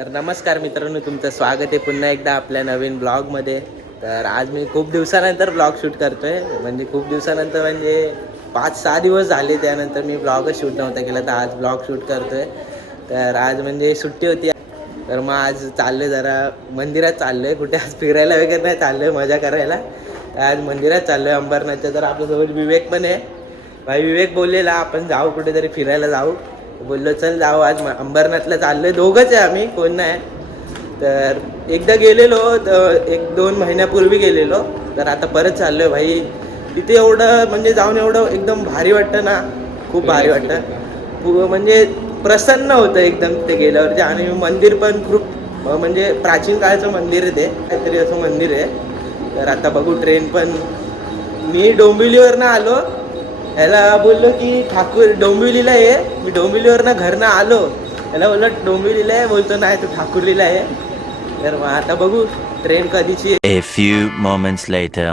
तर नमस्कार मित्रांनो, तुमचं स्वागत आहे पुन्हा एकदा आपल्या नवीन ब्लॉगमध्ये. तर आज मी खूप दिवसानंतर ब्लॉग शूट करतो आहे. म्हणजे खूप दिवसानंतर म्हणजे 5-6 दिवस झाले, त्यानंतर मी ब्लॉगच शूट नव्हता केला, तर आज ब्लॉग शूट करतो आहे. तर आज म्हणजे सुट्टी होती, तर मग आज चाललो आहे जरा मंदिरात चाललो आहे. कुठे आज फिरायला वगैरे नाही चाललो आहे, मजा करायला. तर आज मंदिरात चाललो आहे अंबरनाथच्या. तर आपल्यासोबत विवेक पण आहे. भाई विवेक बोललेला आपण जाऊ कुठेतरी फिरायला जाऊ. बोललो चल जाऊ, आज अंबरनाथला चाललोय. दोघंच आहे आम्ही, कोण नाही. तर एकदा गेलेलो, तर 1-2 महिन्यापूर्वी गेलेलो. तर आता परत चाललोय भाई. तिथे एवढं म्हणजे जाऊन एवढं एकदम भारी वाटतं ना, खूप भारी वाटतं. म्हणजे प्रसन्न होतं एकदम तिथे गेल्यावरती. आणि मंदिर पण खूप म्हणजे प्राचीन काळचं मंदिर आहे, ते काहीतरी असं मंदिर आहे. तर आता बघू ट्रेन पण. मी डोंबिवलीवरनं आलो, ह्याला बोललो की ठाकूर डोंबिवलीला आहे. मी डोंबिवलीवरनं घरनं आलो, ह्याला बोललो डोंबिवलीला आहे, बोलतो नाही तू ठाकुर्लीला आहे. तर मग आता बघू ट्रेन कधीची. A few moments later.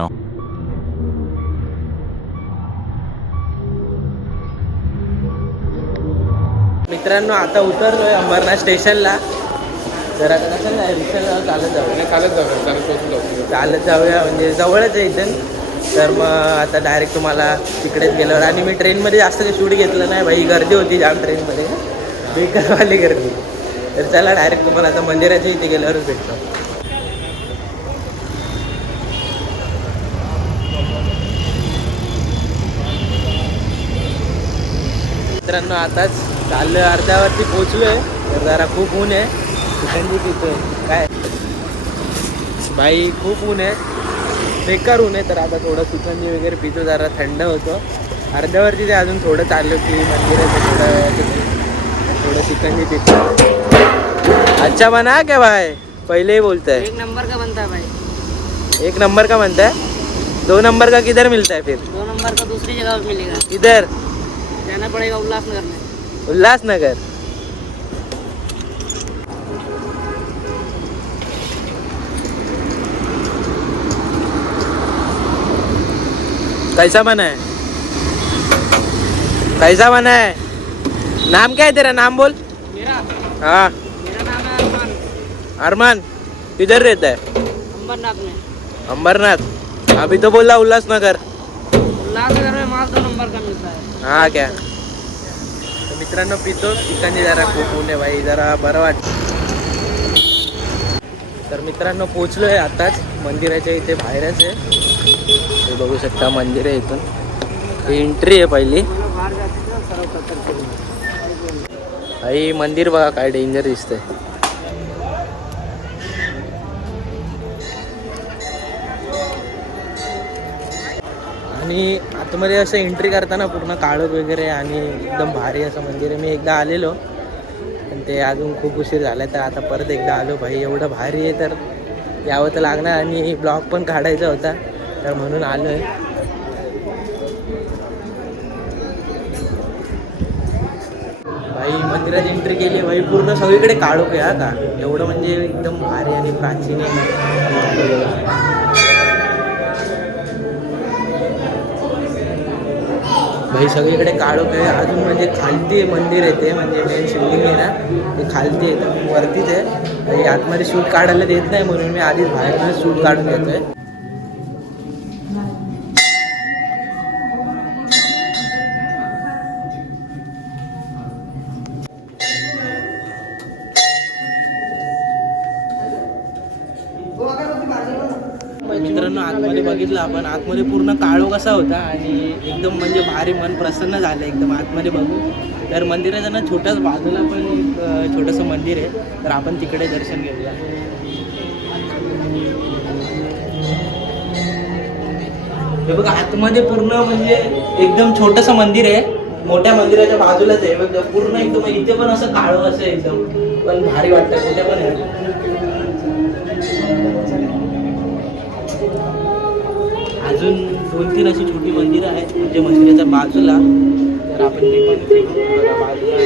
मित्रांनो आता उतरलोय अंबरनाथ स्टेशनला. तर आता कसं नाही, रिक्षाला चालत जाऊया. चालत जाऊया म्हणजे जवळच आहे इथून. तर मग आता डायरेक्ट तुम्हाला तिकडेच गेल्यावर. आणि मी ट्रेनमध्ये जास्त काही शूट घेतलं नाही भाई, गर्दी होती जाम ट्रेनमध्ये, बेकारवाली गर्दी. तर चला डायरेक्ट तुम्हाला आता मंदिराच्या इथे गेल्यावरच भेटतो. मित्रांनो आताच चाललोय, अर्ध्यावरती पोचलोय. तर जरा खूप ऊन आहे, चिकनजी पितोय काय भाई, खूप ऊन आहे, बेकार ऊन आहे. तर आता थोडं चिकनजी वगैरे पितो, जरा थंड होतो. अर्ध्यावरती ते अजून थोडं चाललो की मंदिराचं थोडं चिकनजी पितो. अच्छा बना क्या भाई, पहले ही बोलता है 1 नंबर का बनता है भाई। 1 नंबर का बनता है, 2 नंबर का किधर मिलता है फिर? 2 नंबर का दूसरी जगह पे मिलेगा, किधर? जाना पड़ेगा उल्लासनगर में। उल्लासनगर. कैसा बना है, कैसा बना है? नाम क्या है तेरा, नाम बोल. मेरा हाँ मेरा नाम है अरमान, अरमान. किधर रहता है? अंबरनाथ में। अंबरनाथ. अभी तो बोला उल्लासनगर. उल्लासनगर में माल 2 नंबर का मिलता है। हा क्या. तर मित्रांनो पितो चिकनची, जरा खूप ऊन आहे भाई, जरा बरं वाटतं. तर मित्रांनो पोचलोय आताच मंदिराच्या इथे, बाहेरच आहे. हे बघू शकता मंदिर आहे, इथून एंट्री आहे पहिली. बाहर जाते थे सर्व करते। भाई मंदिर बघा काय डेंजर दिसतंय. आणि आतमध्ये असं एंट्री करताना पूर्ण काळोख वगैरे आणि एकदम भारी असं मंदिर आहे. मी एकदा आलेलो पण ते अजून खूप उशीर झाला, तर आता परत एकदा आलो भाई. एवढं भारी आहे तर यावं तर लागणार. आणि ब्लॉग पण काढायचा होता, तर म्हणून आलो आहे. भाई मंदिरात एंट्री केली भाई, पूर्ण सगळीकडे काळोख आहे. हा का एवढं म्हणजे एकदम भारी आणि प्राचीन आहे भाई, सगळीकडे काळोख आहे. अजून म्हणजे खालती मंदिर आहे ते, म्हणजे मेन शिवलिंग आहे ना ते खालती आहे, तर वरतीच आहे भाई. आतमध्ये शूट काढायला देत नाही, म्हणून मी आधीच बाहेरच शूट काढून घेतोय. मित्रांनो आतमध्ये बघितलं आपण, आतमध्ये पूर्ण काळोख असा होता आणि एकदम म्हणजे भारी, मन प्रसन्न झालं एकदम आतमध्ये बघू. तर मंदिराचं ना छोट्याच बाजूला पण एक छोटंसं मंदिर आहे, तर आपण तिकडे दर्शन घेऊया. हे बघा आतमध्ये पूर्ण म्हणजे एकदम छोटंसं मंदिर आहे, मोठ्या मंदिराच्या बाजूलाच आहे बघा. पूर्ण एकदम इथे पण असं काळोख असं एकदम, पण भारी वाटतं. कुठे पण आहे अजून 2-3 अशी छोटी मंदिरं आहेत म्हणजे मंदिराच्या बाजूला. तर आपण ते पण बाजूला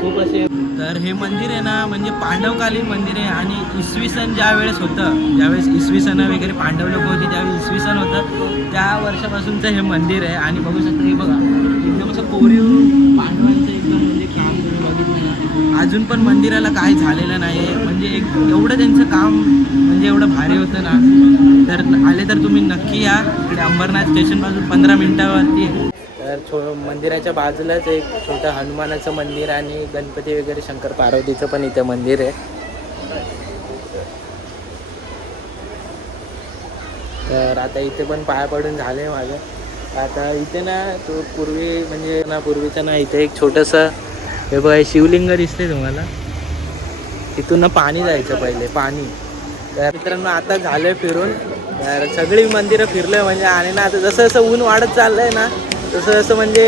खूप असे. तर हे मंदिर आहे ना म्हणजे पांडवकालीन मंदिर आहे. आणि इसवी सन ज्या वेळेस होतं, ज्यावेळेस इसवी सन वगैरे पांडव लोक होते त्यावेळेस इसवी सन होतं, त्या वर्षापासूनचं हे मंदिर आहे. आणि बघू शकता हे बघा एकदम असं कोरीव पांडवांचं एकदम म्हणजे काम बघितलं अजून पण मंदिराला काही झालेलं नाही आहे. म्हणजे एवढं त्यांचं काम म्हणजे एवढं भारी होतं ना. तर आले तर तुम्ही नक्की या इकडे अंबरनाथ स्टेशनपासून 15 मिनिटावरती आहे. तर मंदिराच्या बाजूलाच एक छोटं हनुमानाचं मंदिर आणि गणपती वगैरे शंकर पार्वतीचं पण इथे मंदिर आहे. तर आता इथे पण पाया पडून झालं आहे माझं. आता इथे ना तो पूर्वी म्हणजे ना पूर्वीचं ना इथे एक छोटंसं हे बघा शिवलिंग दिसते तुम्हाला. तिथून ना पाणी जायचं पहिले पाणी. तर मित्रांनो आता झालं फिरून. तर सगळी मंदिरं फिरलं म्हणजे आणि ना आता जसं जसं ऊन वाढत चाललंय ना तसं जसं म्हणजे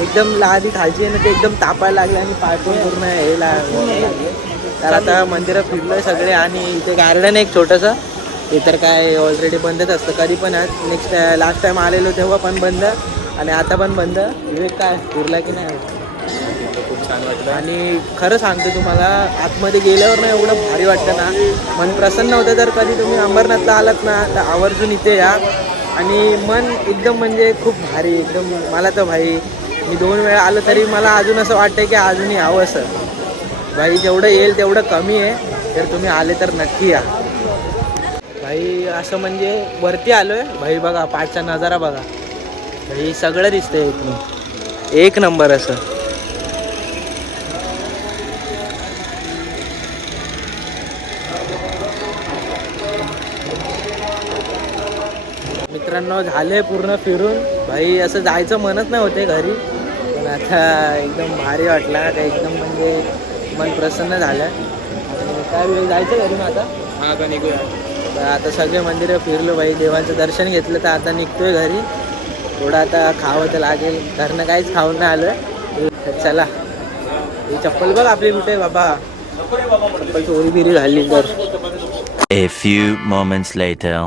एकदम लादी खालची आहे ना ते एकदम तापायला लागले आणि पाय पण पूर्ण हे लागले. तर आता मंदिरं फिरलोय सगळे आणि इथे गार्डन एक छोटंसं. ते तर काय ऑलरेडी बंदच असतं कधी पण. नेक्स्ट लास्ट टाइम आलेलो तेव्हा पण बंद आणि आता पण बंद. विवेक काय फिरला की नाही? खूप छान वाटलं आणि खरं सांगतो तुम्हाला आतमध्ये गेल्यावर ना एवढं भारी वाटतं ना. मन प्रसन्न होतं. तर कधी तुम्ही अंबरनाथला आलात ना तर आवर्जून इथे या आणि मन एकदम म्हणजे खूप भारी एकदम. मला तर भाई मी 2 वेळा आलो तरी मला अजून असं वाटतं की अजूनही यावं असं. भाई जेवढं येईल तेवढं कमी आहे. तर तुम्ही आले तर नक्की या भाई. असं म्हणजे वरती आलो आहे भाई. बघा पाठचा नजारा बघा भाई. सगळं दिसतंय एक नंबर असं. मित्रांनो झाले पूर्ण फिरून भाई. असं जायचं मनच नाही होते घरी पण आता एकदम भारी वाटला का एकदम म्हणजे मन प्रसन्न झालं. आणि काय वेळ जायचं घरी मग आता. हा का निघूया. तर आता सगळे मंदिरं फिरलो भाई. देवांचं दर्शन घेतलं तर आता निघतोय घरी. थोडं आता खावं तर लागेल. घरनं काहीच खाऊन नाही आलो आहे. तर चला. ही चप्पल बघ आपली कुठे बाबा. चप्पल चोरी बिरी झाली तर. A few moments later.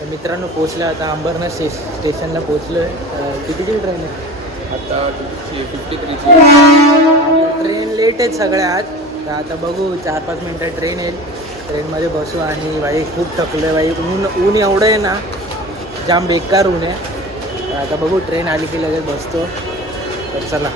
तर मित्रांनो पोचलं आता अंबरनाथ स्टेशनला पोचलो आहे. कितीची ट्रेन आहे आता? 53ची. ट्रेन लेट आहेत सगळ्या आज. तर आता बघू 4-5 मिनटं ट्रेन येईल. ट्रेनमध्ये बसू आणि भाई खूप थकलो आहे भाई. ऊन एवढं आहे ना जाम बेकार ऊन आहे. तर आता बघू ट्रेन आली की लगेच बसतो. तर चला.